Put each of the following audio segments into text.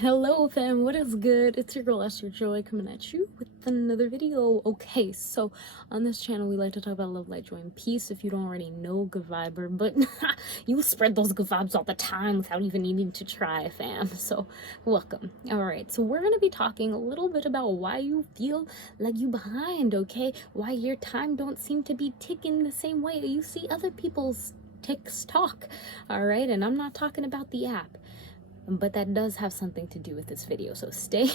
Hello fam, what is good? It's your girl Esther Joy coming at you with another video. Okay, so on this channel we like to talk about love, light, joy, and peace. If you don't already know, good viber, but you spread those good vibes all the time without even needing to try, fam. So welcome. Alright, so we're gonna be talking a little bit about why you feel like you behind, okay? Why your time don't seem to be ticking the same way you see other people's ticks talk. Alright, and I'm not talking about the app, but that does have something to do with this video, so stay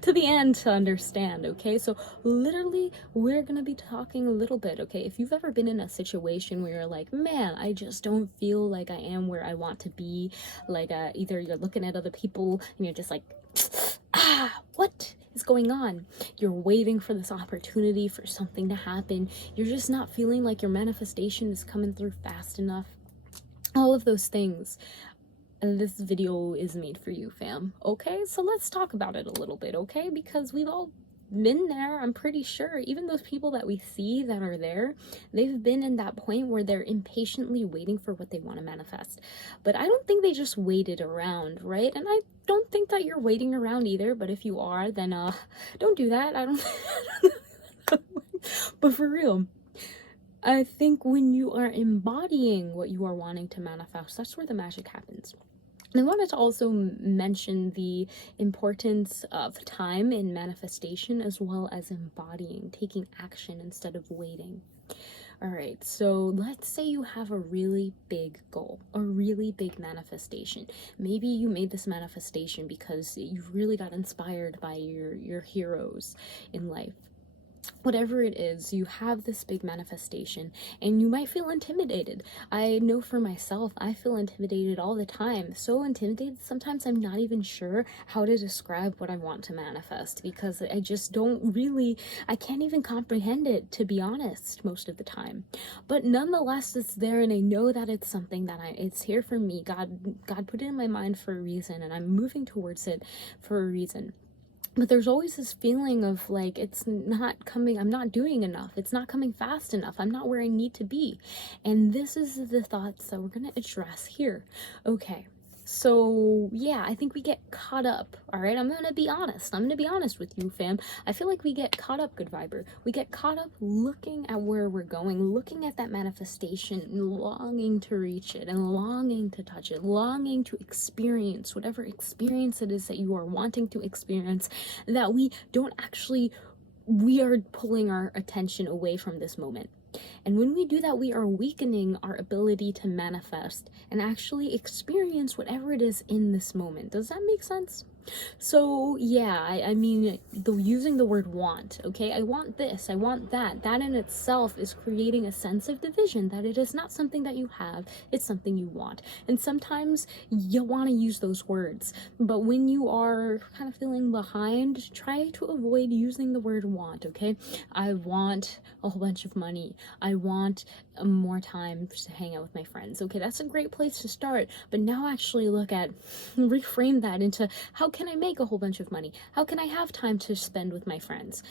to the end to understand. Okay, so literally we're gonna be talking a little bit. Okay, if you've ever been in a situation where you're like, man, I just don't feel like I am where I want to be, like either you're looking at other people and you're just like, what is going on? You're waiting for this opportunity for something to happen, you're just not feeling like your manifestation is coming through fast enough, all of those things. And this video is made for you, fam. Okay, so let's talk about it a little bit, okay? Because we've all been there, I'm pretty sure. Even those people that we see that are there, they've been in that point where they're impatiently waiting for what they want to manifest. But I don't think they just waited around, right? And I don't think that you're waiting around either, but if you are, then don't do that. I don't but for real, I think when you are embodying what you are wanting to manifest, that's where the magic happens. And I wanted to also mention the importance of time in manifestation, as well as embodying, taking action instead of waiting. All right, so let's say you have a really big goal, a really big manifestation. Maybe you made this manifestation because you really got inspired by your heroes in life. Whatever it is, you have this big manifestation and you might feel intimidated. I know for myself, I feel intimidated all the time. So intimidated, sometimes I'm not even sure how to describe what I want to manifest, because I just don't really, I can't even comprehend it, to be honest, most of the time. But nonetheless, it's there, and I know that it's something that it's here for me. God put it in my mind for a reason, and I'm moving towards it for a reason. But there's always this feeling of like, it's not coming, I'm not doing enough, it's not coming fast enough, I'm not where I need to be. And this is the thoughts that we're going to address here. Okay, so yeah, I think we get caught up. All right, I'm gonna be honest with you, fam. I feel like we get caught up, good viber, we get caught up looking at where we're going, looking at that manifestation and longing to reach it and longing to touch it, longing to experience whatever experience it is that you are wanting to experience, that we are pulling our attention away from this moment. And when we do that, we are weakening our ability to manifest and actually experience whatever it is in this moment. Does that make sense? So yeah, I mean, using the word want, okay? I want this, I want that. That in itself is creating a sense of division, that it is not something that you have, it's something you want. And sometimes you want to use those words, but when you are kind of feeling behind, try to avoid using the word want, okay? I want a whole bunch of money. I want more time to hang out with my friends. Okay, that's a great place to start, but now actually reframe that into, how can I make a whole bunch of money? How can I have time to spend with my friends?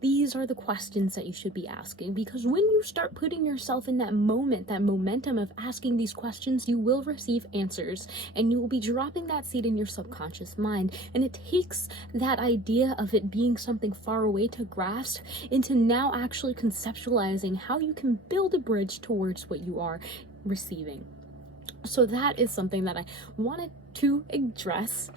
These are the questions that you should be asking, because when you start putting yourself in that moment, that momentum of asking these questions, you will receive answers, and you will be dropping that seed in your subconscious mind. And it takes that idea of it being something far away to grasp into now actually conceptualizing how you can build a bridge towards what you are receiving. So that is something that I wanted to address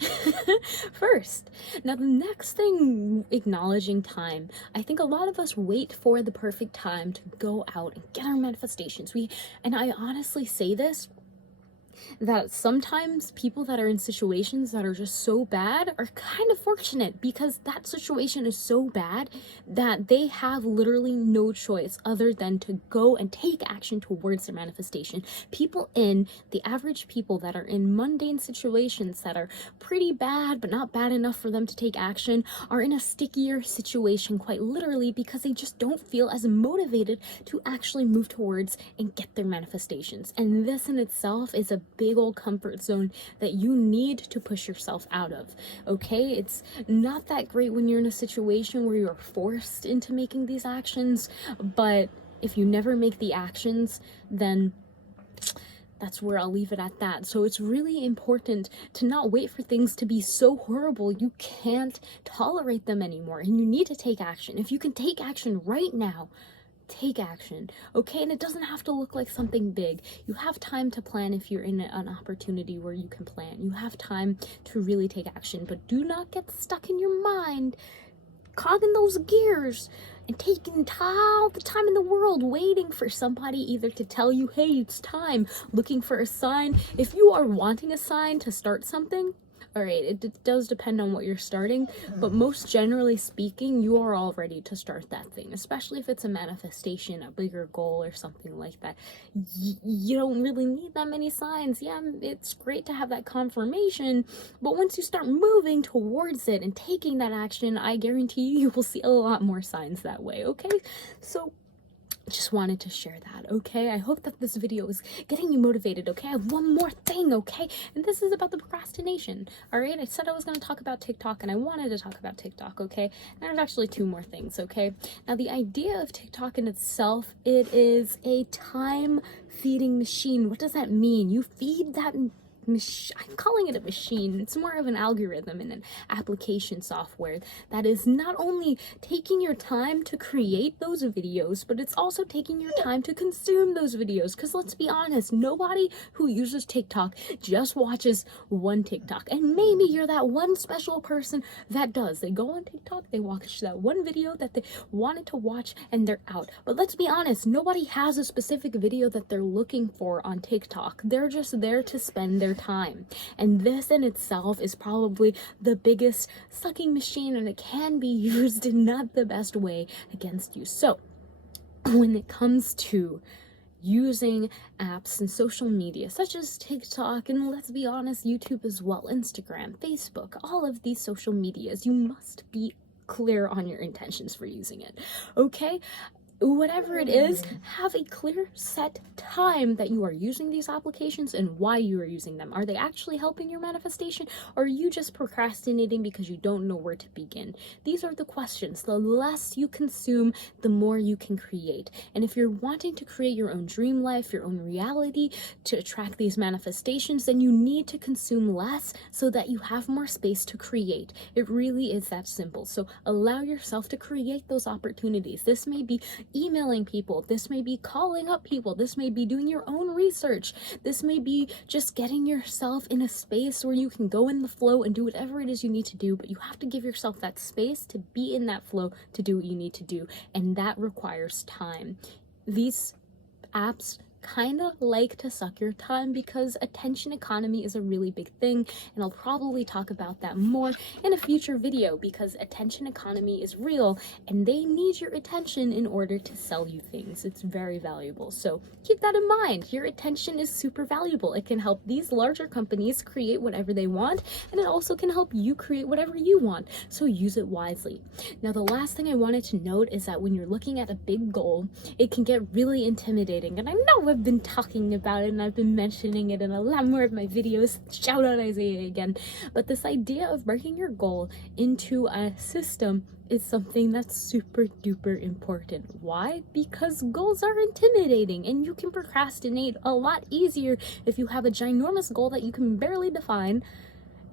first. Now, the next thing, acknowledging time. I think a lot of us wait for the perfect time to go out and get our manifestations. And I honestly say this, that sometimes people that are in situations that are just so bad are kind of fortunate, because that situation is so bad that they have literally no choice other than to go and take action towards their manifestation. The average people that are in mundane situations that are pretty bad but not bad enough for them to take action are in a stickier situation, quite literally, because they just don't feel as motivated to actually move towards and get their manifestations. And this in itself is a big old comfort zone that you need to push yourself out of. Okay, it's not that great when you're in a situation where you're forced into making these actions, but if you never make the actions, then That's where I'll leave it at that. So it's really important to not wait for things to be so horrible you can't tolerate them anymore, and you need to take action. If you can take action right now, take action, okay? And it doesn't have to look like something big. You have time to plan if you're in an opportunity where you can plan. You have time to really take action, but do not get stuck in your mind, cogging those gears and taking all the time in the world waiting for somebody either to tell you, hey, it's time, looking for a sign. If you are wanting a sign to start something, all right, it does depend on what you're starting, but most generally speaking, you are all ready to start that thing, especially if it's a manifestation, a bigger goal or something like that. You don't really need that many signs. Yeah, it's great to have that confirmation, but once you start moving towards it and taking that action, I guarantee you will see a lot more signs that way, okay? So just wanted to share that, okay? I hope that this video is getting you motivated, okay? I have one more thing, okay? And this is about the procrastination, all right? I said I was going to talk about TikTok, and I wanted to talk about TikTok, okay? And there's actually two more things, okay? Now, the idea of TikTok in itself, it is a time-feeding machine. What does that mean? You feed that I'm calling it a machine. It's more of an algorithm and an application software that is not only taking your time to create those videos, but it's also taking your time to consume those videos. Because let's be honest, nobody who uses TikTok just watches one TikTok. And maybe you're that one special person that does. They go on TikTok, they watch that one video that they wanted to watch, and they're out. But let's be honest, nobody has a specific video that they're looking for on TikTok. They're just there to spend their time, and this in itself is probably the biggest sucking machine, and it can be used in not the best way against you. So when it comes to using apps and social media such as TikTok, and let's be honest, YouTube as well, Instagram, Facebook, all of these social medias, you must be clear on your intentions for using it, okay? Whatever it is, have a clear set time that you are using these applications and why you are using them. Are they actually helping your manifestation, or are you just procrastinating because you don't know where to begin? These are the questions. The less you consume, the more you can create. And if you're wanting to create your own dream life, your own reality, to attract these manifestations, then you need to consume less so that you have more space to create. It really is that simple. So allow yourself to create those opportunities. This may be emailing people, this may be calling up people, this may be doing your own research, this may be just getting yourself in a space where you can go in the flow and do whatever it is you need to do, but you have to give yourself that space to be in that flow to do what you need to do, and that requires time. These apps kind of like to suck your time because attention economy is a really big thing, and I'll probably talk about that more in a future video because attention economy is real and they need your attention in order to sell you things. It's very valuable, so keep that in mind. Your attention is super valuable. It can help these larger companies create whatever they want, and it also can help you create whatever you want, so use it wisely. Now, the last thing I wanted to note is that when you're looking at a big goal, it can get really intimidating, and I know I've been talking about it and I've been mentioning it in a lot more of my videos. Shout out Isaiah again. But this idea of breaking your goal into a system is something that's super duper important. Why? Because goals are intimidating and you can procrastinate a lot easier if you have a ginormous goal that you can barely define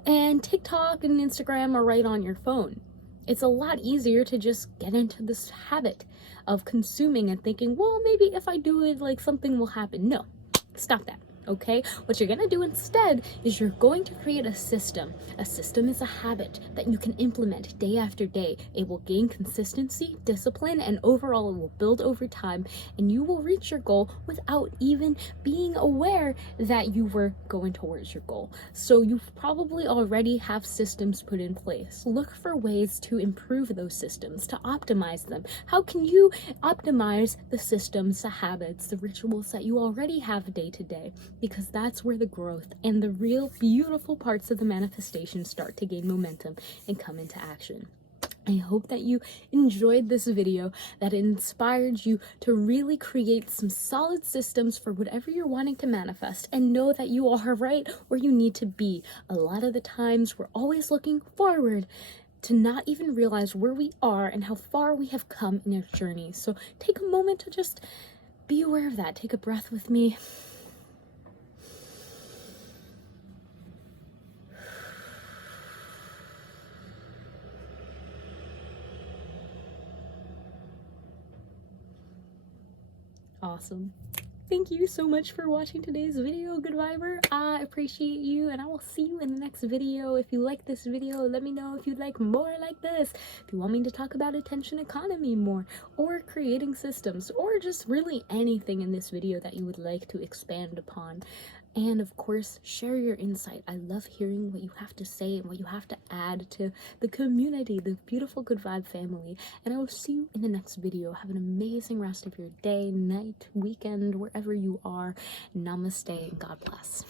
and TikTok and Instagram are right on your phone. It's a lot easier to just get into this habit of consuming and thinking, well, maybe if I do it, like something will happen. No, stop that. Okay, what you're gonna do instead is you're going to create a system. A system is a habit that you can implement day after day. It will gain consistency, discipline, and overall it will build over time, and you will reach your goal without even being aware that you were going towards your goal. So you probably already have systems put in place. Look for ways to improve those systems, to optimize them. How can you optimize the systems, the habits, the rituals that you already have day to day? Because that's where the growth and the real beautiful parts of the manifestation start to gain momentum and come into action. I hope that you enjoyed this video, that it inspired you to really create some solid systems for whatever you're wanting to manifest, and know that you are right where you need to be. A lot of the times we're always looking forward to not even realize where we are and how far we have come in our journey. So take a moment to just be aware of that. Take a breath with me. Awesome. Thank you so much for watching today's video, Good Viber. I appreciate you, and I will see you in the next video. If you like this video, let me know if you'd like more like this. If you want me to talk about attention economy more, or creating systems, or just really anything in this video that you would like to expand upon. And of course, share your insight. I love hearing what you have to say and what you have to add to the community, the beautiful Good Vibe family. And I will see you in the next video. Have an amazing rest of your day, night, weekend, wherever you are. Namaste and God bless.